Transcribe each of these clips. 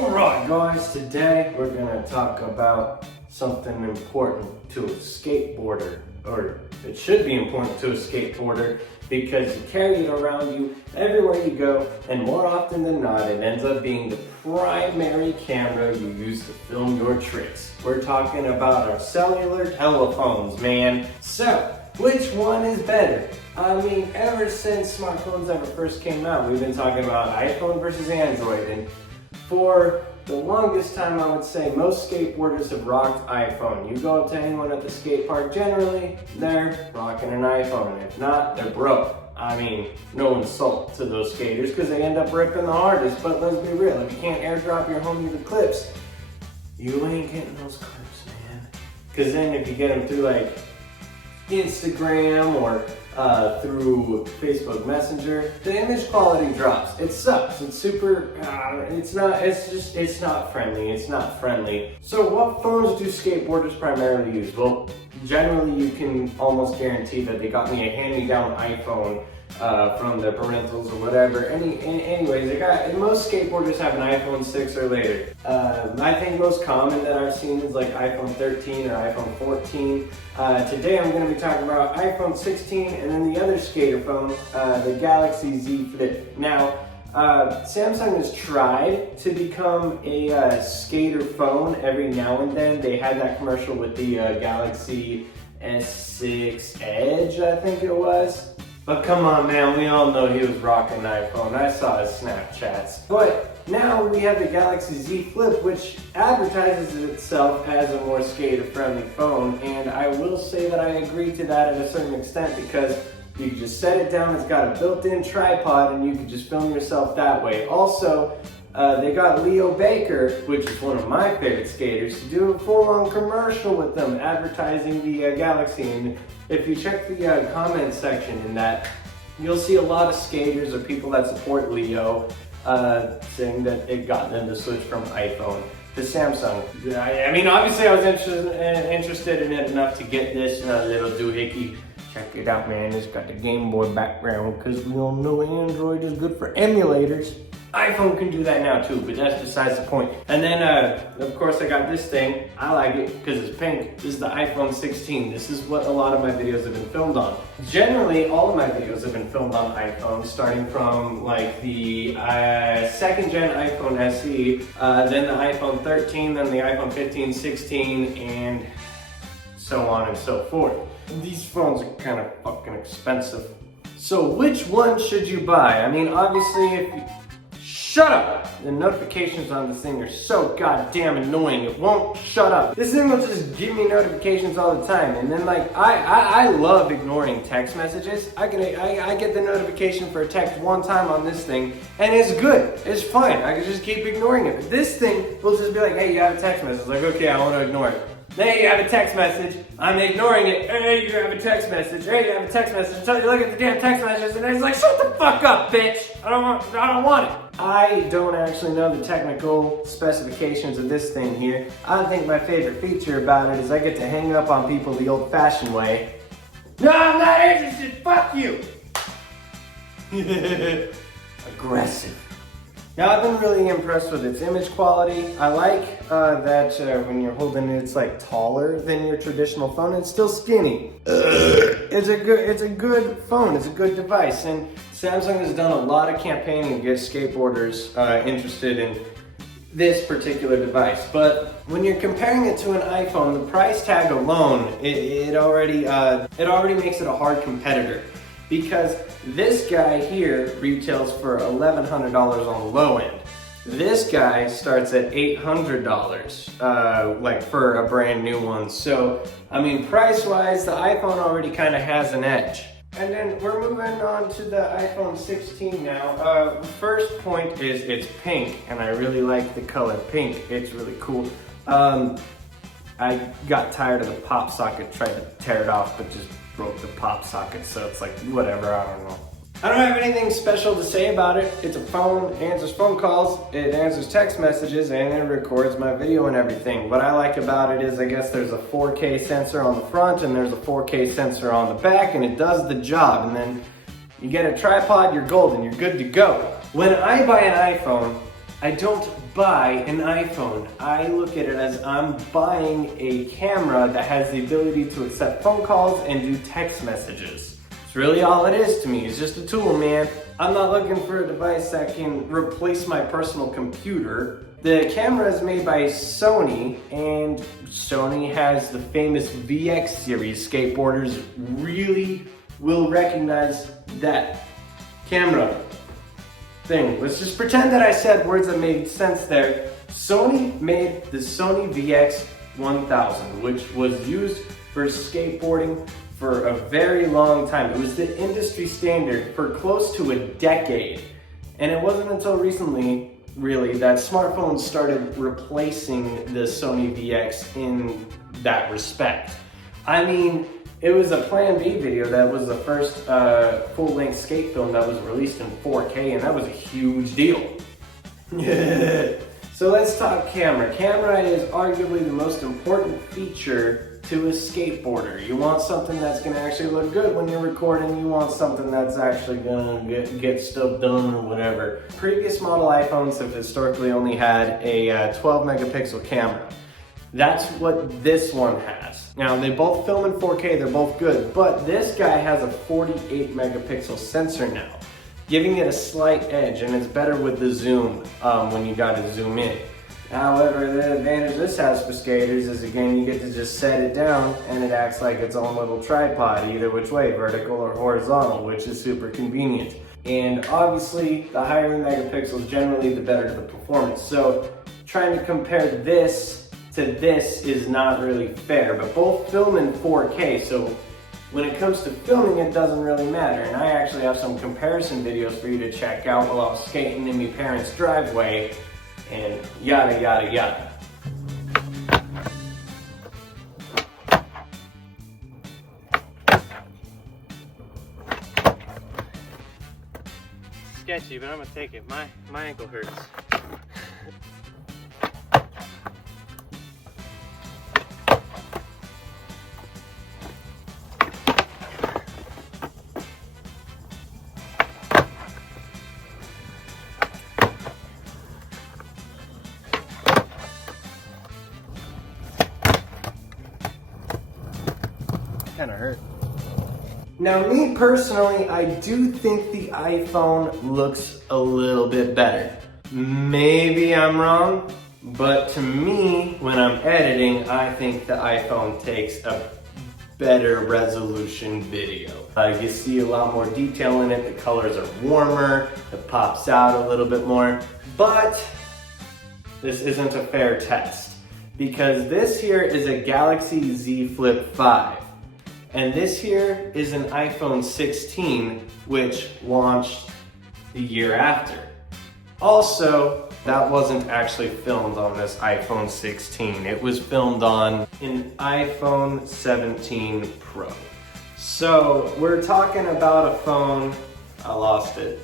Alright guys, today we're going to talk about something important to a skateboarder, or it should be important to a skateboarder because you carry it around you everywhere you go, and more often than not it ends up being the primary camera you use to film your tricks. We're talking about our cellular telephones, man. So, which one is better? I mean, ever since smartphones ever first came out, we've been talking about iPhone versus Android, and for the longest time, I would say most skateboarders have rocked iPhone. You go up to anyone at the skate park, generally, they're rocking an iPhone. If not, they're broke. I mean, no insult to those skaters because they end up ripping the hardest, but let's be real, if you can't airdrop your homie the clips, you ain't getting those clips, man. Because then if you get them through like Instagram or through Facebook Messenger, the image quality drops. It sucks. It's super, it's not friendly. It's not friendly. So what phones do skateboarders primarily use? Well, generally you can almost guarantee that they got me a hand-me-down iPhone from their parentals or whatever. Anyways, most skateboarders have an iPhone 6 or later. I think most common that I've seen is like iPhone 13 or iPhone 14. Today I'm going to be talking about iPhone 16 and then the other skater phone, the Galaxy Z Flip. Now, Samsung has tried to become a skater phone every now and then. They had that commercial with the Galaxy S6 Edge, I think it was. But come on, man, we all know he was rocking an iPhone. I saw his Snapchats. But now we have the Galaxy Z Flip, which advertises itself as a more skater-friendly phone. And I will say that I agree to that at a certain extent because you can just set it down, it's got a built-in tripod, and you can just film yourself that way. Also, they got Leo Baker, which is one of my favorite skaters, to do a full-on commercial with them advertising the Galaxy. And if you check the comment section in that, you'll see a lot of skaters or people that support Leo saying that it got them to switch from iPhone to Samsung. I mean, obviously I was interested in it enough to get this little doohickey. Check it out, man. It's got the Game Boy background because we all know Android is good for emulators. iPhone can do that now too, but that's besides the point. And then, of course, I got this thing. I like it because it's pink. This is the iPhone 16. This is what a lot of my videos have been filmed on. Generally, all of my videos have been filmed on iPhone, starting from like the second gen iPhone SE, then the iPhone 13, then the iPhone 15, 16, and so on and so forth. These phones are kind of fucking expensive. So which one should you buy? I mean, obviously, if you... Shut up! The notifications on this thing are so goddamn annoying. It won't shut up. This thing will just give me notifications all the time. And then like, I love ignoring text messages. I get the notification for a text one time on this thing and it's good. It's fine. I can just keep ignoring it. But this thing will just be like, hey, you have a text message. Like, okay, I want to ignore it. Hey, you have a text message. I'm ignoring it. Hey, you have a text message. Hey, you have a text message. Until you look at the damn text messages and it's like, shut the fuck up, bitch. I don't want it. I don't actually know the technical specifications of this thing here. I think my favorite feature about it is I get to hang up on people the old-fashioned way. No, I'm not interested. Fuck you. Aggressive. Now, I've been really impressed with its image quality. I like that when you're holding it, it's like taller than your traditional phone. It's still skinny. It's a good phone. It's a good device. And Samsung has done a lot of campaigning to get skateboarders interested in this particular device. But when you're comparing it to an iPhone, the price tag alone, it already makes it a hard competitor. Because this guy here retails for $1,100 on the low end. This guy starts at $800, like for a brand new one. So, I mean, price-wise, the iPhone already kind of has an edge. And then we're moving on to the iPhone 16 now. First point is it's pink, and I really like the color pink. It's really cool. I got tired of the pop socket, tried to tear it off, but just broke the pop socket, so it's like, whatever, I don't know. I don't have anything special to say about it. It's a phone, it answers phone calls, it answers text messages, and it records my video and everything. What I like about it is, I guess there's a 4K sensor on the front, and there's a 4K sensor on the back, and it does the job. And then you get a tripod, you're golden, you're good to go. When I buy an iPhone, I don't buy an iPhone. I look at it as I'm buying a camera that has the ability to accept phone calls and do text messages. It's really all it is to me. It's just a tool, man. I'm not looking for a device that can replace my personal computer. The camera is made by Sony, and Sony has the famous VX series. Skateboarders really will recognize that camera thing. Let's just pretend that I said words that made sense there. Sony made the Sony VX 1000, which was used for skateboarding for a very long time. It was the industry standard for close to a decade. And it wasn't until recently, really, that smartphones started replacing the Sony VX in that respect. I mean, it was a Plan B video that was the first full-length skate film that was released in 4K, and that was a huge deal. So let's talk camera. Camera is arguably the most important feature to a skateboarder. You want something that's gonna actually look good when you're recording. You want something that's actually gonna get stuff done or whatever. Previous model iPhones have historically only had a 12 megapixel camera. That's what this one has. Now, they both film in 4K, they're both good, but this guy has a 48 megapixel sensor now, giving it a slight edge, and it's better with the zoom when you gotta zoom in. However, the advantage this has for skaters is, again, you get to just set it down and it acts like its own little tripod, either which way, vertical or horizontal, which is super convenient. And obviously, the higher the megapixels, generally the better the performance. So trying to compare this to this is not really fair, but both film in 4K, so when it comes to filming, it doesn't really matter. And I actually have some comparison videos for you to check out while I was skating in my parents' driveway, and yada, yada, yada. Sketchy, but I'm gonna take it. My ankle hurts. Kind of hurt. Now, me personally, I do think the iPhone looks a little bit better. Maybe I'm wrong, but to me, when I'm editing, I think the iPhone takes a better resolution video. You see a lot more detail in it, the colors are warmer, it pops out a little bit more, but this isn't a fair test because this here is a Galaxy Z Flip 5. And this here is an iPhone 16, which launched the year after. Also, that wasn't actually filmed on this iPhone 16. It was filmed on an iPhone 17 Pro. So we're talking about a phone. I lost it.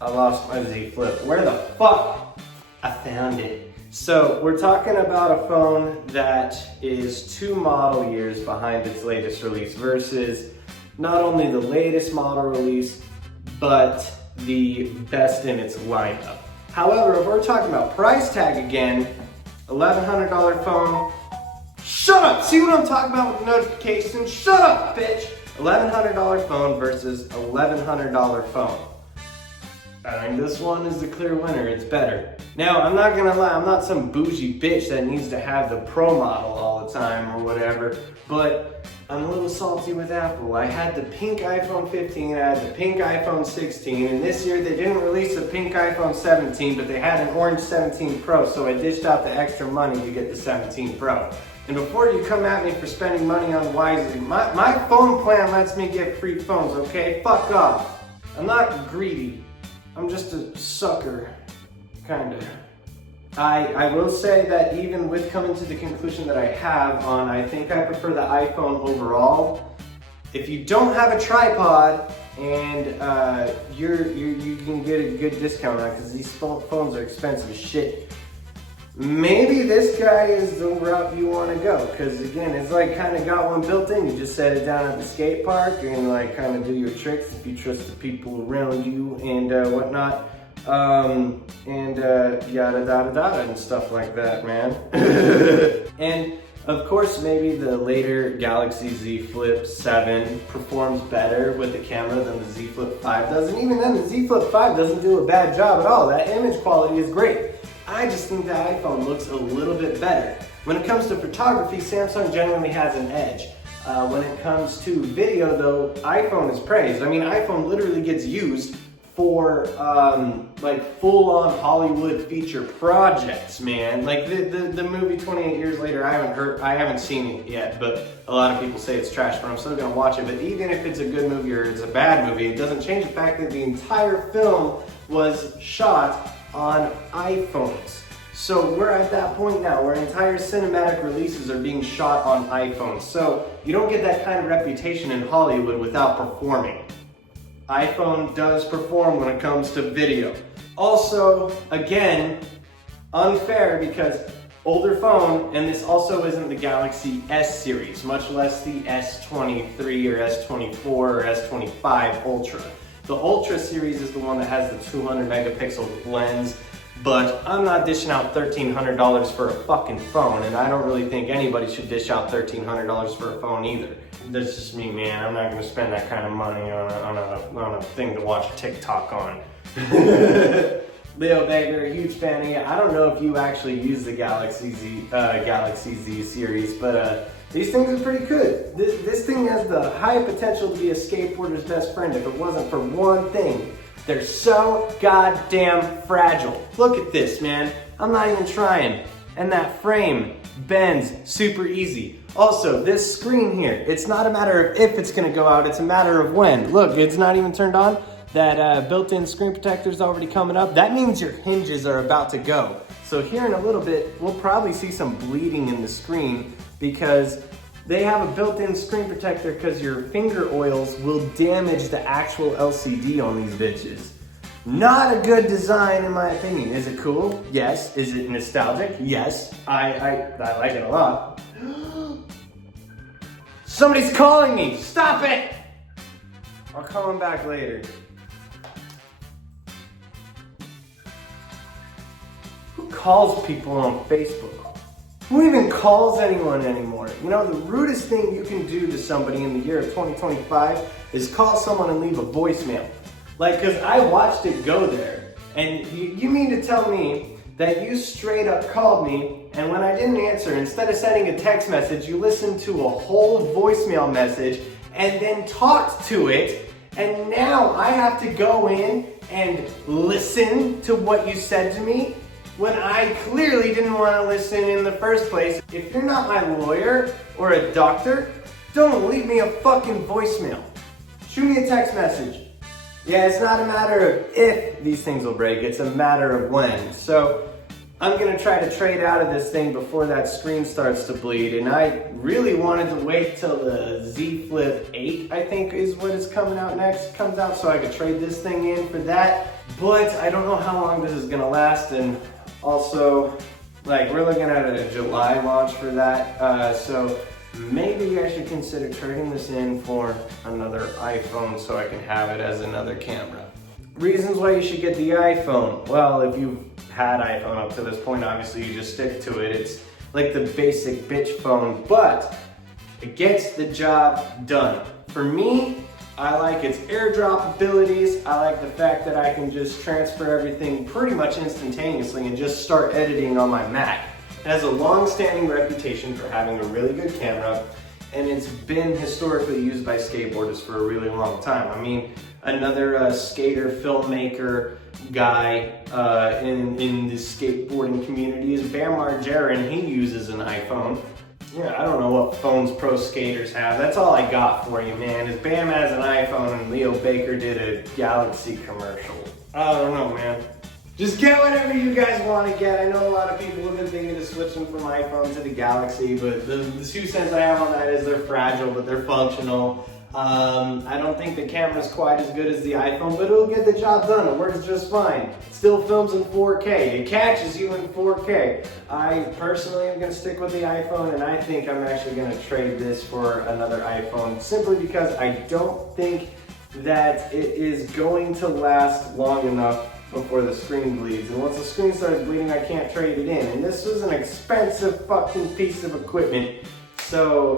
I lost my Z Flip. Where the fuck? I found it. So we're talking about a phone that is 2 model years behind its latest release versus not only the latest model release, but the best in its lineup. However, if we're talking about price tag again, $1,100 phone, shut up! See what I'm talking about with notifications? Shut up, bitch! $1,100 phone versus $1,100 phone. I think this one is the clear winner, it's better. Now, I'm not gonna lie, I'm not some bougie bitch that needs to have the Pro model all the time or whatever, but I'm a little salty with Apple. I had the pink iPhone 15, I had the pink iPhone 16, and this year they didn't release a pink iPhone 17, but they had an orange 17 Pro, so I dished out the extra money to get the 17 Pro. And before you come at me for spending money on wisely, my phone plan lets me get free phones, okay? Fuck off. I'm not greedy. I'm just a sucker, kinda. I will say that even with coming to the conclusion that I have on, I think I prefer the iPhone overall. If you don't have a tripod and you can get a good discount on it because these phones are expensive as shit, maybe this guy is the route you want to go, because again, it's like kind of got one built in. You just set it down at the skate park and like kind of do your tricks if you trust the people around you and whatnot. and yada yada yada and stuff like that, man. And of course, maybe the later Galaxy Z Flip 7 performs better with the camera than the Z Flip 5 does, and even then the Z Flip 5 doesn't do a bad job at all. That image quality is great. I just think the iPhone looks a little bit better. When it comes to photography, Samsung generally has an edge. When it comes to video though, iPhone is praised. I mean, iPhone literally gets used for like full-on Hollywood feature projects, man. Like the movie 28 Years Later, I haven't seen it yet, but a lot of people say it's trash, but I'm still gonna watch it. But even if it's a good movie or it's a bad movie, it doesn't change the fact that the entire film was shot on iPhones. So we're at that point now where entire cinematic releases are being shot on iPhones. So you don't get that kind of reputation in Hollywood without performing. iPhone does perform when it comes to video. Also, again, unfair because older phone, and this also isn't the Galaxy S series, much less the S23 or S24 or S25 Ultra. The Ultra series is the one that has the 200 megapixel lens, but I'm not dishing out $1,300 for a fucking phone, and I don't really think anybody should dish out $1,300 for a phone either. That's just me, man. I'm not gonna spend that kind of money on a thing to watch TikTok on. Leo Baker, huge fan of you. I don't know if you actually use the Galaxy Z series, but these things are pretty good. This thing has the high potential to be a skateboarder's best friend if it wasn't for one thing. They're so goddamn fragile. Look at this, man. I'm not even trying. And that frame bends super easy. Also, this screen here, it's not a matter of if it's gonna go out, it's a matter of when. Look, it's not even turned on. That built-in screen protector's already coming up. That means your hinges are about to go. So here in a little bit, we'll probably see some bleeding in the screen because they have a built-in screen protector because your finger oils will damage the actual LCD on these bitches. Not a good design in my opinion. Is it cool? Yes. Is it nostalgic? Yes. I like it a lot. Somebody's calling me! Stop it! I'll call him back later. Who calls people on Facebook? Who even calls anyone anymore? You know, the rudest thing you can do to somebody in the year of 2025 is call someone and leave a voicemail. Like, cause I watched it go there. And you mean to tell me that you straight up called me and when I didn't answer, instead of sending a text message, you listened to a whole voicemail message and then talked to it, and now I have to go in and listen to what you said to me when I clearly didn't want to listen in the first place. If you're not my lawyer or a doctor, don't leave me a fucking voicemail. Shoot me a text message. Yeah, it's not a matter of if these things will break, it's a matter of when. So I'm gonna try to trade out of this thing before that screen starts to bleed, and I really wanted to wait till the Z Flip 8, I think is what is coming out next, comes out, so I could trade this thing in for that. But I don't know how long this is gonna last, and also, like, we're looking at a July launch for that, so maybe I should consider trading this in for another iPhone so I can have it as another camera. Reasons why you should get the iPhone. Well, if you've had iPhone up to this point, obviously you just stick to it. It's like the basic bitch phone, but it gets the job done. For me, I like its AirDrop abilities. I like the fact that I can just transfer everything pretty much instantaneously and just start editing on my Mac. It has a long-standing reputation for having a really good camera, and it's been historically used by skateboarders for a really long time. I mean, another skater, filmmaker guy in the skateboarding community is Bam Margera. He uses an iPhone. Yeah, I don't know what phones pro skaters have. That's all I got for you, man, is Bam has an iPhone and Leo Baker did a Galaxy commercial. I don't know, man. Just get whatever you guys want to get. I know a lot of people have been thinking of switching from iPhone to the Galaxy, but the 2 cents I have on that is they're fragile, but they're functional. I don't think the camera's quite as good as the iPhone, but it'll get the job done. It works just fine. It still films in 4K. It catches you in 4K. I personally am going to stick with the iPhone, and I think I'm actually going to trade this for another iPhone simply because I don't think that it is going to last long enough before the screen bleeds. And once the screen starts bleeding, I can't trade it in. And this was an expensive fucking piece of equipment. So,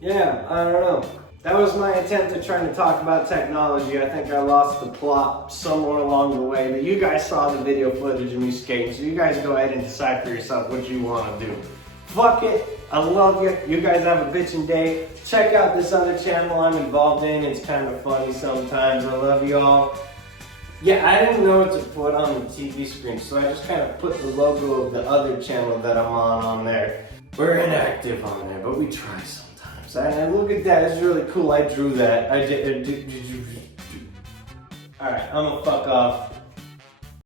yeah, I don't know. That was my attempt at trying to talk about technology. I think I lost the plot somewhere along the way, but you guys saw the video footage of me skating, so you guys go ahead and decide for yourself what you want to do. Fuck it. I love you. You guys have a bitchin' day. Check out this other channel I'm involved in. It's kind of funny sometimes. I love you all. Yeah, I didn't know what to put on the TV screen, so I just kind of put the logo of the other channel that I'm on there. We're inactive on there, but we try sometimes. And look at that, it's really cool. I drew that. I did. Alright, I'm gonna fuck off.